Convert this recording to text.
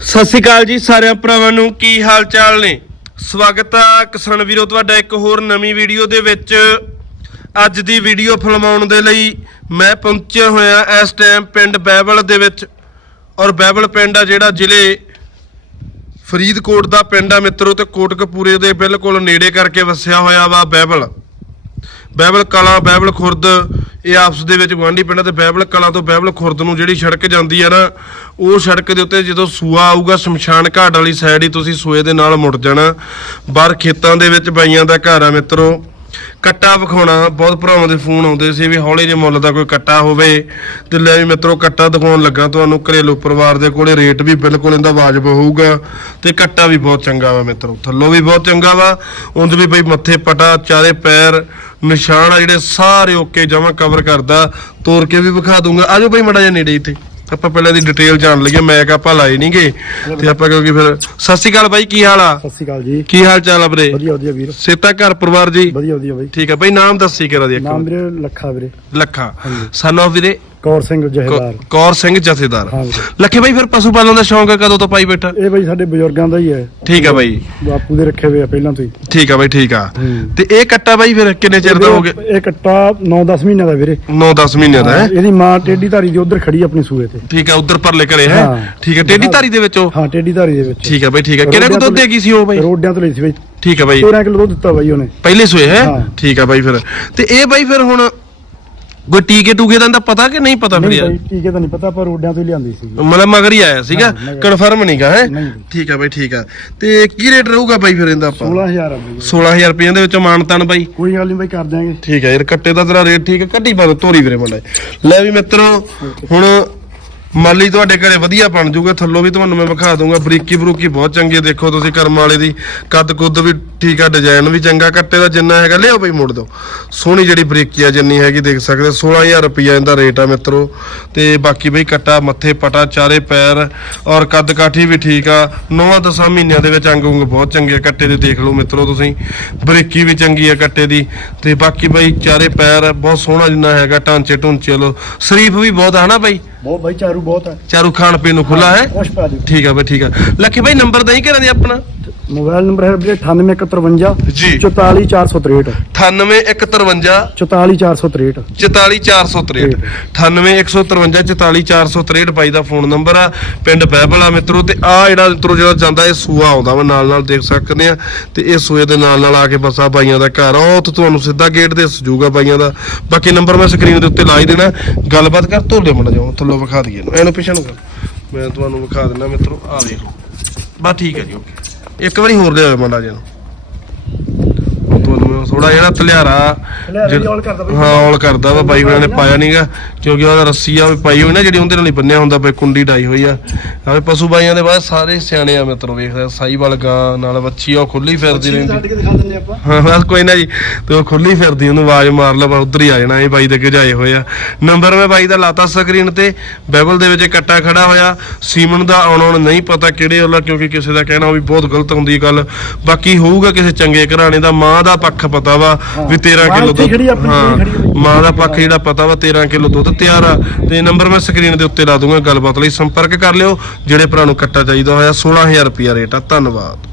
ਸਤਿ ਸ਼੍ਰੀ ਅਕਾਲ ਜੀ ਸਾਰਿਆਂ ਭਰਾਵਾਂ ਨੂੰ, ਕੀ ਹਾਲ ਚਾਲ ਨੇ? ਸਵਾਗਤ ਆ ਕਿਸਾਨ ਵੀਰੋ, ਤੁਹਾਡਾ ਇੱਕ ਹੋਰ ਨਵੀਂ ਵੀਡੀਓ ਦੇ ਵਿੱਚ। ਅੱਜ ਦੀ ਵੀਡੀਓ ਫਿਲਮਾਉਣ ਦੇ ਲਈ ਮੈਂ ਪਹੁੰਚਿਆ ਹੋਇਆ ਇਸ ਟਾਈਮ ਪਿੰਡ ਬੈਬਲ ਦੇ ਵਿੱਚ। ਔਰ ਬੈਬਲ ਪਿੰਡ ਆ ਜਿਹੜਾ ਜ਼ਿਲ੍ਹੇ ਫਰੀਦਕੋਟ ਦਾ ਪਿੰਡ ਆ ਮਿੱਤਰੋ ਤੇ ਕੋਟਕਪੂਰੇ ਦੇ ਬਿਲਕੁਲ ਨੇੜੇ ਕਰਕੇ ਵਸਿਆ ਹੋਇਆ ਵਾ ਬੈਬਲ ਬੈਬਲ ਕਲਾ ਬੈਬਲ ਖੁਰਦ ਇਹ ਆਪਸ ਦੇ ਵਿੱਚ ਗਵਾਂਢੀ ਪਿੰਡਾਂ ਤੇ ਬਹਿਬਲ ਕਲਾ ਤੋਂ ਬਹਿਬਲ ਖੁਰਦ ਨੂੰ ਜਿਹੜੀ ਸੜਕ ਜਾਂਦੀ ਹੈ ਨਾ, ਉਹ ਸੜਕ ਦੇ ਉੱਤੇ ਜਦੋਂ ਸੂਆ ਆਊਗਾ, ਸ਼ਮਸ਼ਾਨ ਘਾਟ ਵਾਲੀ ਸਾਈਡ ਹੀ ਤੁਸੀਂ ਸੂਏ ਦੇ ਨਾਲ ਮੁੜ ਜਾਣਾ। ਬਾਹਰ ਖੇਤਾਂ ਦੇ ਵਿੱਚ ਬਾਈਆਂ ਦਾ ਘਰ ਆ ਮਿੱਤਰੋ। ਕੱਟਾ ਵਿਖਾਉਣਾ, ਬਹੁਤ ਭਰਾਵਾਂ ਦੇ ਫੋਨ ਆਉਂਦੇ ਸੀ ਵੀ ਹੌਲੇ ਜਿਹੇ ਮੁੱਲ ਦਾ ਕੋਈ ਕੱਟਾ ਹੋਵੇ ਤੇ ਲੈ ਵੀ ਮਿੱਤਰੋ, ਕੱਟਾ ਦਿਖਾਉਣ ਲੱਗਾ ਤੁਹਾਨੂੰ ਘਰੇਲੂ ਪਰਿਵਾਰ ਦੇ ਕੋਲੇ, ਰੇਟ ਵੀ ਬਿਲਕੁਲ ਇਹਦਾ ਵਾਜਬ ਹੋਊਗਾ ਤੇ ਕੱਟਾ ਵੀ ਬਹੁਤ ਚੰਗਾ ਵਾ ਮਿੱਤਰੋ, ਥੱਲੋਂ ਵੀ ਬਹੁਤ ਚੰਗਾ ਵਾ, ਉਂਝ ਵੀ ਬਈ ਮੱਥੇ ਪਟਾ, ਚਾਰੇ ਪੈਰ ਨਿਸ਼ਾਨ ਆ ਜਿਹੜੇ ਸਾਰੇ ਓਕੇ ਜਮਾ ਕਵਰ ਕਰਦਾ ਤੋੜ ਕੇ ਵੀ ਵਿਖਾ ਦੂੰਗਾ ਆਜੋ ਬਈ ਮੜਾ ਜਿਹਾ ਨੇੜੇ ਇੱਥੇ। ਆਪਾਂ ਪਹਿਲਾਂ ਦੀ ਡਿਟੇਲ ਜਾਣ ਲਈਏ ਮੈਕ ਆਪਾਂ ਲਾਏ ਨਹੀਂਗੇ। ਤੇ ਆਪਾਂ ਕਿਉਂਕਿ ਫਿਰ ਸਤਿ ਸ਼੍ਰੀ ਅਕਾਲ ਬਾਈ ਕੀ ਹਾਲ ਆ? ਸਤਿ ਸ਼੍ਰੀ ਅਕਾਲ ਜੀ। ਕੀ ਹਾਲ ਚਾਲ ਆ ਵੀਰੇ? ਵਧੀਆ ਵਧੀਆ ਵੀਰ। ਸੇਤਾ ਘਰ ਪਰਿਵਾਰ ਜੀ? ਵਧੀਆ ਵਧੀਆ ਬਾਈ। ਠੀਕ ਹੈ ਬਈ ਨਾਮ ਦੱਸੀ ਕਰਾ ਦੀ ਇੱਕ ਨਾਮ ਵੀਰੇ। ਲੱਖਾ ਵੀਰੇ। ਲੱਖਾ। ਸਨ ਵੀਰੇ ਕੌਰ ਸਿੰਘ ਜਹੇਦਾਰ। ਕੌਰ ਸਿੰਘ ਜਥੇਦਾਰ। ਲੱਖੇ ਬਾਈ ਫਿਰ ਪਸ਼ੂ ਪਾਲਣ ਦਾ ਸ਼ੌਂਕ ਕਦੋਂ ਤੋਂ ਪਾਈ ਬੈਠਾ? ਇਹ ਬਾਈ ਸਾਡੇ ਬਜ਼ੁਰਗਾਂ ਦਾ ਹੀ ਹੈ। ਠੀਕ ਆ ਬਾਈ। ਬਾਪੂ ਦੇ ਰੱਖੇ ਹੋਏ ਆ ਪਹਿਲਾਂ ਤੋਂ ਹੀ। ਠੀਕ ਆ ਬਾਈ ਠੀਕ ਆ। ਹੂੰ। ਤੇ ਇਹ ਕੱਟਾ ਬਾਈ ਫਿਰ ਕਿੰਨੇ ਚਿਰ ਦਾ ਹੋ ਗਿਆ? ਇਹ ਕੱਟਾ 9-10 ਮਹੀਨਿਆਂ ਦਾ ਵੀਰੇ। 9-10 ਮਹੀਨਿਆਂ ਦਾ ਹੈ? ਇਹਦੀ ਮਾਂ ਟੇਢੀ ਧਾਰੀ ਦੀ ਉਧਰ ਖੜੀ ਆ ਆਪਣੀ ਸੂਏ ਤੇ। ਠੀਕ ਆ ਉਧਰ ਪਰਲੇ ਘਰੇ ਹੈ? ਹਾਂ। ਠੀਕ ਆ ਟੇਢੀ ਧਾਰੀ ਦੇ ਵਿੱਚ? ਉਹ ਹਾਂ ਟੇਢੀ ਧਾਰੀ ਦੇ ਵਿੱਚ। ਠੀਕ ਆ ਬਾਈ ਠੀਕ ਆ। ਕਿੰਨੇ ਕੁ ਦੁੱਧ ਤੋਂ ਦੇਗੀ ਸੀ ਉਹ ਬਾਈ? ਰੋਡਿਆਂ ਤੋਂ ਲਈ ਸੀ ਬਾਈ। ਠੀਕ ਆ ਬਾਈ। 13 ਕਿਲੋ ਦੁੱਧ ਦਿੱਤਾ ਬਾਈ ਉਹਨੇ। ਪਹਿਲੇ ਸੋਏ ਹੈ? ਹਾਂ। ਠੀਕ ਆ ਬਾਈ ਫਿਰ। ਤੇ ਇਹ ਬਾਈ ਫਿਰ ਹੁਣ ਕੋਈ ਟੀਕੇ ਟੂਕੇ ਦਾ ਪਤਾ ਕਿ ਨਹੀਂ ਪਤਾ ਫਿਰ ਨਹੀਂ ਯਾਰ? ਬਾਈ ਟੀਕੇ ਤਾਂ ਨਹੀਂ ਪਤਾ ਪਰ ਰੋਡਿਆਂ ਤੋਂ ਹੀ ਲਿਆਂਦੀ ਸੀ। ਮਤਲਬ ਮਗਰ ਹੀ ਆਇਆ ਸੀਗਾ? ਹਾਂ, ਮਗਰ। ਕਨਫਰਮ ਨਹੀਂਗਾ ਹੈ? ਨਹੀਂ। ਠੀਕ ਆ ਬਾਈ ਠੀਕ ਆ। ਤੇ ਕੀ ਰੇਟ ਰਹੂਗਾ ਬਾਈ ਫਿਰ ਇਹਦਾ ਆਪਾਂ? 16000 ਆ ਬਾਈ। 16000 ਰੁਪਏ ਦੇ ਵਿੱਚੋਂ ਮਾਨਤਾਨ ਬਾਈ। ਕੋਈ ਗੱਲ ਨਹੀਂ ਬਾਈ ਕਰ ਦਿਆਂਗੇ। ਠੀਕ ਹੈ ਯਾਰ ਕੱਟੇ ਦਾ ਤੇਰਾ ਰੇਟ ਠੀਕ ਹੈ ਕੱਢੀ ਪਾ ਤੋਰੀ ਵੀਰੇ ਮੁੰਡੇ। ਲੈ ਵੀ ਮਿੱਤਰੋ ਹੁਣ ਮਾਲੀ ਤੁਹਾਡੇ ਘਰੇ ਵਧੀਆ ਬਣ ਜਾਊਗਾ ਥੱਲੋਂ ਵੀ ਤੁਹਾਨੂੰ ਮੈਂ ਵਿਖਾ ਦੂੰਗਾ। ਬਰੀਕੀ ਬਰੂਕੀ ਬਹੁਤ ਚੰਗੀ ਹੈ ਦੇਖੋ ਤੁਸੀਂ ਕਰਮ ਵਾਲੇ ਦੀ। ਕੱਦ ਕੁੱਦ ਵੀ ਠੀਕ ਆ ਡਿਜ਼ਾਈਨ ਵੀ ਚੰਗਾ, ਕੱਟੇ ਦਾ ਜਿੰਨਾ ਹੈਗਾ ਲਿਆਓ ਬਈ ਮੋੜ ਦਿਓ ਸੋਹਣੀ ਜਿਹੜੀ ਬਰੀਕੀ ਆ, ਜਿੰਨੀ ਹੈਗੀ ਦੇਖ ਸਕਦੇ 16000 ਰੁਪਈਆ ਇਹਦਾ ਰੇਟ ਆ ਮਿੱਤਰੋ। ਤੇ ਬਾਕੀ ਬਈ ਕੱਟਾ, ਮੱਥੇ ਪਟਾ, ਚਾਰੇ ਪੈਰ ਔਰ ਕੱਦ ਕਾਠੀ ਵੀ ਠੀਕ ਆ। ਨੌਵਾਂ ਦਸਾਂ ਮਹੀਨਿਆਂ ਦੇ ਵਿੱਚ ਅੰਗ ਉਂਗ ਬਹੁਤ ਚੰਗੇ ਕੱਟੇ ਦੇ ਦੇਖ ਲਓ ਮਿੱਤਰੋ ਤੁਸੀਂ। ਬਰੀਕੀ ਵੀ ਚੰਗੀ ਆ ਕੱਟੇ ਦੀ। ਤੇ ਬਾਕੀ ਬਈ ਚਾਰੇ ਪੈਰ ਬਹੁਤ ਸੋਹਣਾ ਜਿੰਨਾ ਹੈਗਾ, ਢਾਂਚੇ ਢੁੰਚੇ ਲੋ ਸ਼ਰੀਫ ਵੀ ਬਹੁਤ ਆ ਨਾ ਬਾਈ? ਬਹੁਤ ਬਾਈ ਚਾਰੂ ਬਹੁਤ ਹੈ। ਚਾਰੂ ਖਾਣ ਪੀਣ ਨੂੰ ਖੁੱਲਾ ਹੈ? ਕੁਛ ਪਾ ਦਿਓ। ਠੀਕ ਆ ਬਈ ਠੀਕ ਆ ਲੱਖੀ ਬਾਈ ਨੰਬਰ ਦਈ ਕਰਾਂ ਦੇ ਆਪਣਾ? ਮੋਬਾਈਲ ਨੰਬਰ ਹੈ ਵੀਰੇ 9851 ਜੀ। 44463 98153 44463 44463 98153 44463 ਬਾਈ ਦਾ ਫੋਨ ਨੰਬਰ ਆ। ਪਿੰਡ ਬਹਿਬਲ ਮਿੱਤਰੋ ਤੇ ਆ ਜਿਹੜਾ ਮਿੱਤਰੋ ਜਿਹੜਾ ਜਾਂਦਾ ਇਹ ਸੂਆ ਆਉਂਦਾ ਵਾ ਨਾਲ ਨਾਲ ਦੇਖ ਸਕਦੇ ਆ। ਤੇ ਇਹ ਸੂਏ ਦੇ ਨਾਲ ਨਾਲ ਆ ਕੇ ਬਸਾ ਬਾਈਆਂ ਦਾ ਘਰ ਆ। ਉਹ ਤੁਹਾਨੂੰ ਸਿੱਧਾ ਗੇਟ ਦੇ ਸਜੂਗਾ ਬਾਈਆਂ ਦਾ। ਬਾਕੀ ਨੰਬਰ ਮੈਂ ਸਕਰੀਨ ਦੇ ਉੱਤੇ ਲਾ ਹੀ ਦੇਣਾ। ਗੱਲਬਾਤ ਕਰ ਤੋਲੇ ਮੁੰਡਾ ਜਾਓ ਥੱਲੋਂ ਵਿਖਾ ਦਈਏ ਇਹਨੂੰ। ਪਿੱਛੇ ਨੂੰ ਮੈਂ ਤੁਹਾਨੂੰ ਵਿਖਾ ਦਿੰਦਾ ਮਿੱਤਰੋ ਆ ਲਓ। ਬਸ ਠੀਕ ਹੈ ਜੀ ਓਕੇ ਇੱਕ ਵਾਰੀ ਹੋਰ ਲਿਆਓ ਮੁੰਡਾ ਜੀ ਨੂੰ ਉਹ ਤੁਹਾਨੂੰ ਥੋੜਾ ਜਿਹੜਾ ਤਲਿਆਰਾ। ਹਾਂ ਔਲ ਕਰਦਾ ਵਾ ਬਾਈ ਉਹਨਾਂ ਨੇ ਪਾਇਆ ਨਹੀਂਗਾ ਕਿਉਂਕਿ ਉਹਦਾ ਰੱਸੀ ਆ ਵੀ ਪਾਈ ਹੋਈ ਨਾ ਜਿਹੜੀ ਉਹਦੇ ਨਾਲ ਹੀ ਬੰਨਿਆ ਹੁੰਦਾ ਬਈ ਕੁੰਡੀ ਡਾਈ ਹੋਈ ਆ। ਆਵੇ ਪਸ਼ੂ ਬਾਈਆਂ ਦੇ ਬਾਅਦ ਸਾਰੇ ਸਿਆਣੇ ਆ ਮਿੱਤਰੋ ਵੇਖਦਾ ਸਾਈਵਾਲ ਗਾਂ ਨਾਲ ਬੱਚੀ ਆ ਉਹ ਖੁੱਲੀ ਫਿਰਦੀ ਰਹਿੰਦੀ। ਛੱਡ ਕੇ ਦਿਖਾ ਦਿੰਦੇ ਆਪਾਂ। ਹਾਂ ਬਸ ਕੋਈ ਨਾ ਜੀ ਤੇ ਉਹ ਖੁੱਲੀ ਫਿਰਦੀ ਉਹਨੂੰ ਆਵਾਜ਼ ਮਾਰ ਲਓ ਬਸ ਉਧਰ ਹੀ ਆ ਜਾਣਾ ਇਹ ਬਾਈ ਦੇ ਗਜਾਏ ਹੋਏ ਆ। ਨੰਬਰ ਮੈਂ ਬਾਈ ਦਾ ਲਾਤਾ ਸਕਰੀਨ ਤੇ ਬੈਬਲ ਦੇ ਵਿੱਚ ਕੱਟਾ ਖੜਾ ਹੋਇਆ ਸੀਮਨ ਦਾ ਆਉਣ ਆਉਣ ਨਹੀਂ ਪਤਾ ਕਿਹੜੇ ਵਾਲਾ ਕਿਉਂਕਿ ਕਿਸੇ ਦਾ ਕਹਿਣਾ ਉਹ ਵੀ ਬਹੁਤ ਗਲਤ ਹੁੰਦੀ ਹੈ ਗੱਲ। ਬਾਕੀ ਹੋਊਗਾ ਕਿਸੇ ਚੰਗੇ ਘਰਾਣੇ ਦਾ ਮਾਂ ਦਾ ਪੱਖ ਪਤਾ ਵਾ ਵੀ 13 ਮਾਂ ਕਿਲੋ ਦੁੱਧ ਆਪਣੀ ਹਾਂ। ਮਾਂ ਦਾ ਪੱਖ ਜਿਹੜਾ ਪਤਾ ਵਾ 13 ਕਿਲੋ ਦੁੱਧ ਤਿਆਰ ਆ। ਤੇ ਨੰਬਰ ਮੈਂ ਸਕਰੀਨ ਦੇ ਉੱਤੇ ਲਾ ਦੂੰਗਾ, ਗੱਲਬਾਤ ਲਈ ਸੰਪਰਕ ਕਰ ਲਿਓ, ਜਿਹੜੇ ਭਰਾ ਨੂੰ ਕੱਟਾ ਚਾਹੀਦਾ ਹੋਇਆ 16000 ਰੁਪਿਆ ਰੇਟ ਆ। ਧੰਨਵਾਦ।